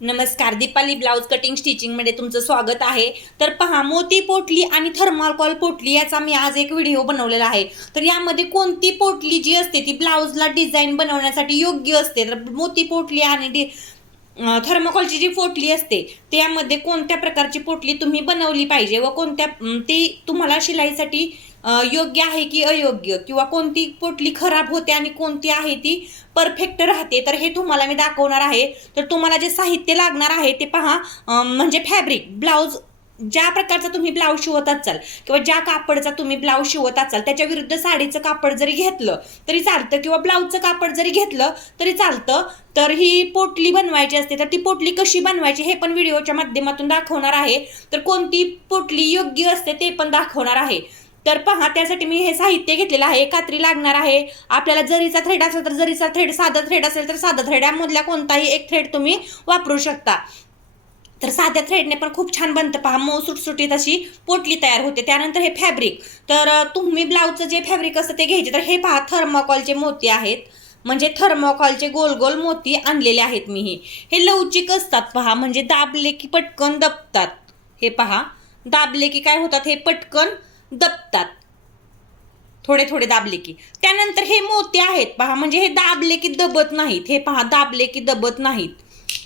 नमस्कार, Deepali blouse cutting stitching मध्ये तुमचं स्वागत आहे। तर पहा, मोती पोटली आणि थर्माकोल पोटली याचा मी आज एक व्हिडिओ बनवलेला आहे। तर यामध्ये कोणती पोटली जी असते ती ब्लाउजला डिझाइन बनवण्यासाठी योग्य असते, तर मोती पोटली आणि थर्माकोलची जी पोटली असते त्यामध्ये कोणत्या प्रकारची पोटली तुम्ही बनवली पाहिजे व कोणत्या ती तुम्हाला शिलाईसाठी योग्य आहे की अयोग्य, किंवा कोणती पोटली खराब होते आणि कोणती आहे ती परफेक्ट राहते, तर हे तुम्हाला मी दाखवणार आहे। तर तुम्हाला जे साहित्य लागणार आहे ते पहा, म्हणजे फॅब्रिक ब्लाउज ज्या प्रकारचा तुम्ही ब्लाउज शिवत असाल किंवा ज्या कापडचा तुम्ही ब्लाउज शिवत असाल त्याच्या विरुद्ध साडीचं कापड जरी घेतलं तरी चालतं, किंवा ब्लाउजचं कापड जरी घेतलं तरी चालतं। तर ही पोटली बनवायची असते, तर ती पोटली कशी बनवायची हे पण व्हिडिओच्या माध्यमातून दाखवणार आहे। तर कोणती पोटली योग्य असते ते पण दाखवणार आहे। तर पहा, त्यासाठी मी हे साहित्य घेतलेलं आहे। कात्री लागणार आहे आपल्याला, जरीचा थ्रेड असेल तर जरीचा थ्रेड, साधा थ्रेड असेल तर साधा थ्रेड, यामधल्या कोणताही एक थ्रेड तुम्ही वापरू शकता। तर साध्या थ्रेडने पण खूप छान बनतं, पहा मऊ सुटसुटीत अशी पोटली तयार होते। त्यानंतर हे फॅब्रिक, तर तुम्ही ब्लाउजचं जे फॅब्रिक असतं ते घ्यायचे। तर हे पहा, थर्माकोलचे मोती आहेत, म्हणजे थर्माकोलचे गोल गोल मोती आणलेले आहेत मी। हे लवचिक असतात पहा, म्हणजे दाबले की पटकन दबतात। हे पहा, दाबले की काय होतात, हे पटकन दबतात, थोडे थोडे दाबले की। त्यानंतर हे मोती आहेत पहा, म्हणजे हे दाबले की दबत नाहीत। हे पहा, दाबले की दबत नाहीत,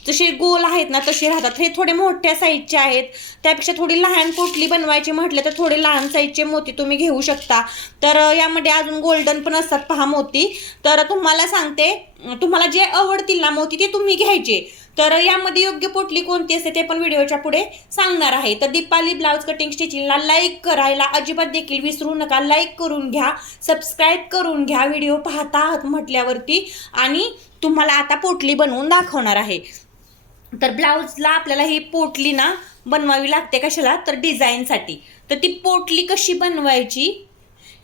जसे गोल आहेत ना तसे राहतात। हे थोडे मोठ्या साईजचे आहेत, त्यापेक्षा थोडी लहान पोटली बनवायची म्हटलं तर थोडे लहान साईजचे मोती तुम्ही घेऊ शकता। तर यामध्ये अजून गोल्डन पण असतात पहा मोती। तर तुम्हाला सांगते, तुम्हाला जे आवडतील ना मोती ते तुम्ही घ्यायचे। तर यामध्ये योग्य पोटली कोणती असते ते पण व्हिडिओच्या पुढे सांगणार आहे। तर दीपाली ब्लाउज कटिंग स्टिचिंगला लाईक करायला अजिबात देखील विसरू नका। लाईक करून घ्या, सबस्क्राईब करून घ्या व्हिडिओ पाहता आहात म्हटल्यावरती, आणि तुम्हाला आता पोटली बनवून दाखवणार आहे। तर ब्लाउजला आपल्याला ही पोटली ना बनवावी लागते, कशाला तर डिझाईनसाठी। तर ती पोटली कशी बनवायची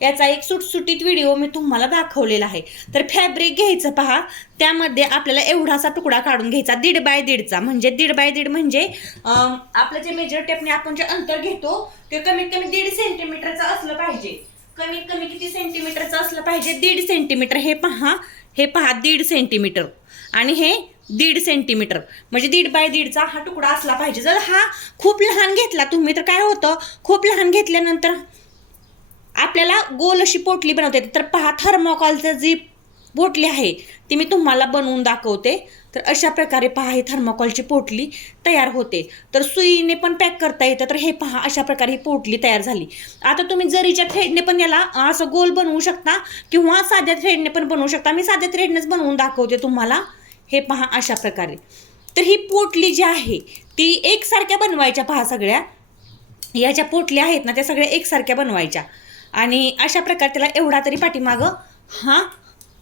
याचा एक सुटसुटीत व्हिडिओ मी तुम्हाला दाखवलेला आहे। तर फॅब्रिक घ्यायचं पहा, त्यामध्ये आपल्याला एवढासा तुकडा काढून घ्यायचा, 1.5 बाय 1.5चा, म्हणजे 1.5 बाय 1.5 म्हणजे आपलं जे मेजर टेपने आपण जे अंतर घेतो ते कमीत कमी 1.5 सेंटीमीटरचं असलं पाहिजे। कमीत कमी किती सेंटीमीटरचं असलं पाहिजे, 1.5 सेंटीमीटर। हे पहा 1.5 सेंटीमीटर आणि हे 1.5 सेंटीमीटर, म्हणजे 1.5 बाय 1.5चा हा तुकडा असला पाहिजे। जर हा खूप लहान घेतला तुम्ही तर काय होतं, खूप लहान घेतल्यानंतर आपल्याला गोल अशी पोटली बनवता येते। तर पहा, थर्माकोलचं जी पोटली आहे ती मी तुम्हाला बनवून दाखवते। तर अशा प्रकारे पहा, ही थर्माकोलची पोटली तयार होते। तर सुईने पण पॅक करता येतं। तर हे पहा, अशा प्रकारे ही पोटली तयार झाली। आता तुम्ही जरीच्या थ्रेडने पण याला असं गोल बनवू शकता किंवा साध्या थ्रेडने पण बनवू शकता। मी साध्या थ्रेडनेच बनवून दाखवते तुम्हाला। हे पहा, अशा प्रकारे। तर ही पोटली जी आहे ती एकसारख्या बनवायच्या पहा, सगळ्या या ज्या पोटल्या आहेत ना त्या सगळ्या एकसारख्या बनवायच्या, आणि अशा प्रकारे त्याला एवढा तरी पाठीमागं हा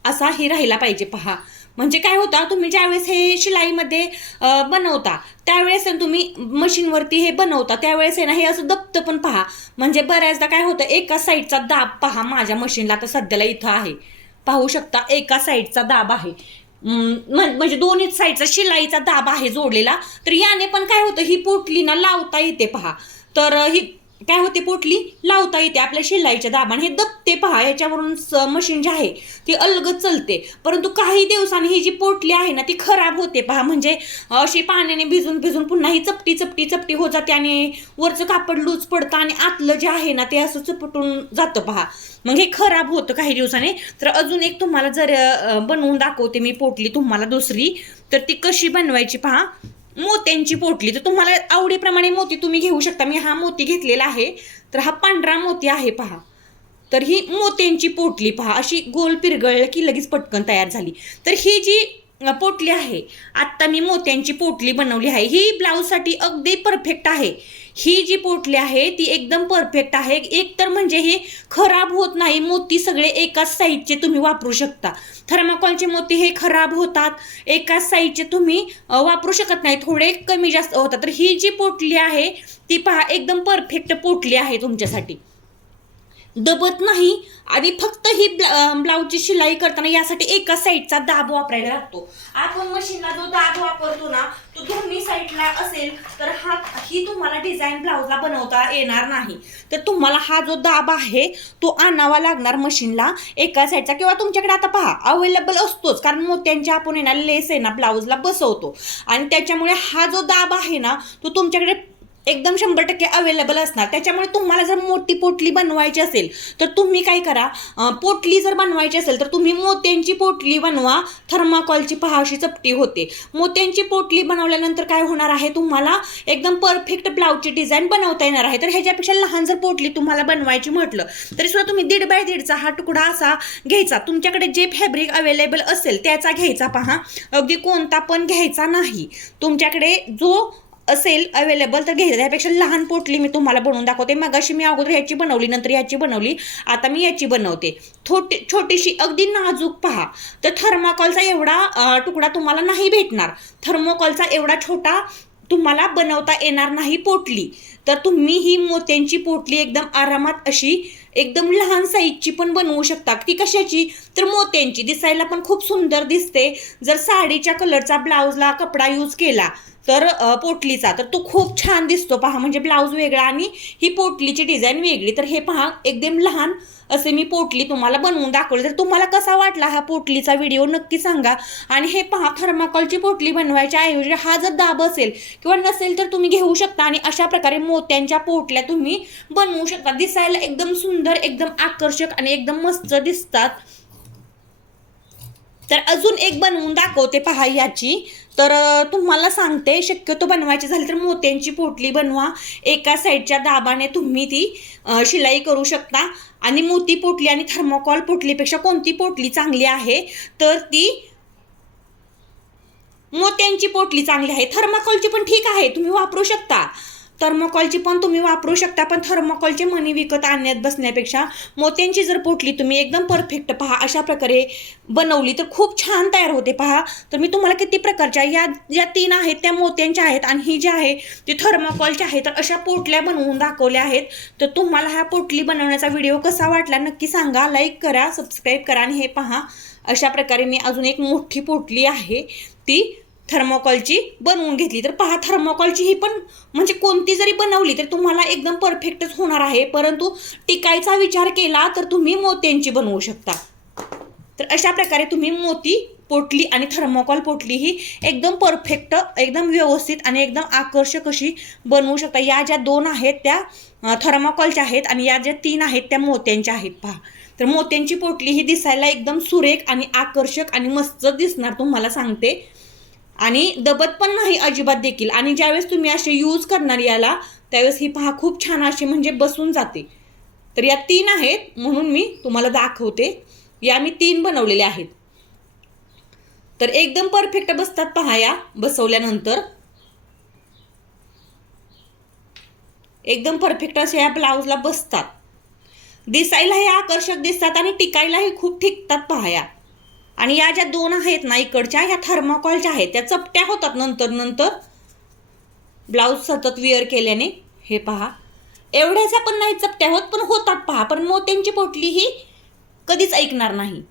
असा ही राहिला पाहिजे पहा। म्हणजे काय होतं, तुम्ही ज्यावेळेस हे शिलाईमध्ये बनवता त्यावेळेस तुम्ही मशीनवरती हे बनवता त्यावेळेस आहे ना हे असं दबतं पण पहा। म्हणजे बऱ्याचदा काय होतं, एका साईडचा दाब पहा, माझ्या मशीनला तर सध्याला इथं आहे, पाहू शकता एका साईडचा दाब आहे, म्हणजे दोन्ही साईडचा शिलाईचा दाब आहे जोडलेला। तर याने पण काय होतं, ही पोटली ना लावता येते पहा। तर ही काय होते, पोटली लावता येते आपल्या शिलाईच्या दाबाने। हे दबते पहा, याच्यावरून मशीन जी आहे ती अलगद चलते। परंतु काही दिवसांनी ही जी पोटली आहे ना ती खराब होते पहा, म्हणजे अशी पाण्याने भिजून भिजून पुन्हा ही चपटी चपटी चपटी होत जाते आणि वरचं कापड लूज पडतं आणि आतलं जे आहे ना ते असं चपटून जातं पहा। मग हे खराब होतं काही दिवसांनी। तर अजून एक तुम्हाला जर बनवून दाखवते मी पोटली तुम्हाला दुसरी, तर ती कशी बनवायची पहा, मोत्यांची पोटली। तर तुम्हाला आवडीप्रमाणे मोती तुम्ही घेऊ शकता। मी हा मोती घेतलेला आहे, तर हा पांढरा मोती आहे पहा। तर ही मोत्यांची पोटली पहा, अशी गोल पिरगळ की लगेच पटकन तयार झाली। तर ही जी पोटली आहे, आत्ता मी मोत्यांची पोटली बनवली आहे, ही ब्लाऊजसाठी अगदी परफेक्ट आहे। ही जी पोटली आहे ती एकदम परफेक्ट आहे। एक तर म्हणजे हे खराब होत नाही, मोती सगळे एकाच साईजचे तुम्ही वापरू शकता। थर्माकोलचे मोती हे खराब होतात, एकाच साईजचे तुम्ही वापरू शकत नाही, थोडे कमी जास्त होतात। तर ही जी पोटली आहे ती पहा, एकदम परफेक्ट पोटली आहे तुमच्यासाठी, दबत नाही। आणि फक्त ही ब्लाऊजची शिलाई करताना यासाठी एका साईडचा दाब वापरायला लागतो। आपण मशीनला जो दाब वापरतो ना तो दोन्ही साईडला पोटला असेल तर ही तुम्हाला डिझाईन ब्लाऊजला बनवता येणार नाही. तर तुम्हाला हा जो दाब आहे तो आणावा लागणार मशीनला एका साईडचा, किंवा तुमच्याकडे आता पहा अवेलेबल असतोच, कारण मोत्यांच्या आपण ना लेस आहे ना ब्लाऊजला बसवतो, आणि त्याच्यामुळे हा जो दाब आहे ना तो तुमच्याकडे एकदम 100% अवेलेबल असणार. त्याच्यामुळे तुम्हाला जर मोठी पोटली बनवायची असेल तर तुम्ही काय करा, पोटली जर बनवायची असेल तर तुम्ही मोत्यांची पोटली बनवा. थर्माकॉलची पहा अशी चपटी होते. मोत्यांची पोटली बनवल्यानंतर काय होणार आहे, तुम्हाला एकदम परफेक्ट ब्लाऊजची डिझाईन बनवता येणार आहे. तर ह्याच्यापेक्षा लहान जर पोटली तुम्हाला बनवायची म्हटलं तरी सुद्धा तुम्ही 1.5 बाय 1.5चा हा तुकडा असा घ्यायचा. तुमच्याकडे जे फॅब्रिक अवेलेबल असेल त्याचा घ्यायचा पहा, अगदी कोणता पण घ्यायचा नाही. तुमच्याकडे जो असेल अवेलेबल तर घ्यायचं. त्यापेक्षा लहान पोटली मी तुम्हाला बनवून दाखवते. मगाशी मी अगोदर ह्याची बनवली, नंतर ह्याची बनवली, आता मी याची बनवते. छोटीशी अगदी नाजूक पहा. तर थर्माकॉलचा एवढा तुकडा तुम्हाला नाही भेटणार. थर्मोकॉलचा एवढा छोटा तुम्हाला बनवता येणार नाही पोटली. तर तुम्ही ही मोत्यांची पोटली एकदम आरामात अशी एकदम लहान साईजची पण बनवू शकता. ती कशाची, तर मोत्यांची. दिसायला पण खूप सुंदर दिसते. जर साडीच्या कलरचा ब्लाऊजला कपडा यूज केला तर पोटलीचा, तर तो खूप छान दिसतो पहा. म्हणजे ब्लाऊज वेगळा आणि ही पोटलीची डिझाईन वेगळी. तर हे पहा एकदम लहान असे मी पोटली तुम्हाला बनवून दाखवली. तर तुम्हाला कसा वाटला हा पोटलीचा व्हिडिओ नक्की सांगा. आणि हे पहा थर्माकॉलची पोटली बनवायच्या ऐवजी हा जर दाब असेल किंवा नसेल तर तुम्ही घेऊ शकता आणि अशा प्रकारे मोत्यांच्या पोटल्या तुम्ही बनवू शकता. दिसायला एकदम सुंदर, एकदम आकर्षक आणि एकदम मस्त दिसतात. तर अजून एक बनवून दाखवते पहा याची. तर तुम्हाला सांगते, शक्यतो बनवायची झाली तर मोत्यांची पोटली बनवा. एका साईडच्या दाबाने तुम्ही ती शिलाई करू शकता. आणि मोती पोटली आणि थर्मोकॉल पोटलीपेक्षा कोणती पोटली चांगली आहे, तर ती मोत्यांची पोटली चांगली आहे. थर्मोकॉलची पण ठीक आहे, तुम्ही वापरू शकता. थर्मोकॉलची पण तुम्ही वापरू शकता, पण थर्मोकॉलचे मनी विकत आणण्यात बसण्यापेक्षा मोत्यांची जर पोटली तुम्ही एकदम परफेक्ट पहा अशा प्रकारे बनवली तर खूप छान तयार होते पहा. तर मी तुम्हाला किती प्रकारच्या या 3 आहेत त्या मोत्यांच्या आहेत आणि ही जी आहे ती थर्मोकॉलची आहे. तर अशा पोटल्या बनवून दाखवल्या आहेत. तर तुम्हाला हा पोटली बनवण्याचा व्हिडिओ कसा वाटला नक्की सांगा. लाईक करा, सबस्क्राईब करा. आणि हे पहा अशा प्रकारे मी अजून एक मोठी पोटली आहे ती थर्मोकॉलची बनवून घेतली. तर पहा थर्मोकॉलची ही पण म्हणजे कोणती जरी बनवली तर तुम्हाला एकदम परफेक्टच होणार आहे. परंतु टिकायचा विचार केला तर तुम्ही मोत्यांची बनवू शकता. तर अशा प्रकारे तुम्ही मोती पोटली आणि थर्मोकॉल पोटली ही एकदम परफेक्ट, एकदम व्यवस्थित आणि एकदम आकर्षक अशी बनवू शकता. या ज्या 2 आहेत त्या थर्मोकॉलच्या आहेत आणि या ज्या 3 आहेत त्या मोत्यांच्या आहेत पहा. तर मोत्यांची पोटली ही दिसायला एकदम सुरेख आणि आकर्षक आणि मस्त दिसणार तुम्हाला सांगते. आणि दबत पण नाही अजिबात देखील. आणि ज्यावेळेस तुम्ही असे यूज करणार याला त्यावेळेस ही पहा खूप छान अशी म्हणजे बसून जाते. तर या 3 आहेत म्हणून मी तुम्हाला दाखवते. या मी 3 बनवलेल्या आहेत. तर एकदम परफेक्ट बसतात पहा. या बसवल्यानंतर एकदम परफेक्ट असे या ब्लाऊजला बसतात. दिसायलाही आकर्षक दिसतात आणि टिकायलाही खूप टिकतात पहा या. आणि या ज्या 2 आहेत ना इकडच्या ह्या थर्मोकॉलच्या आहेत, त्या चपट्या होतात नंतर ब्लाऊज सतत वेअर केल्याने. हे पहा एवढ्याच्या पण नाही चपट्या होत, पण होतात पहा. पण मोत्यांची पोटली ही कधीच ऐकणार नाही.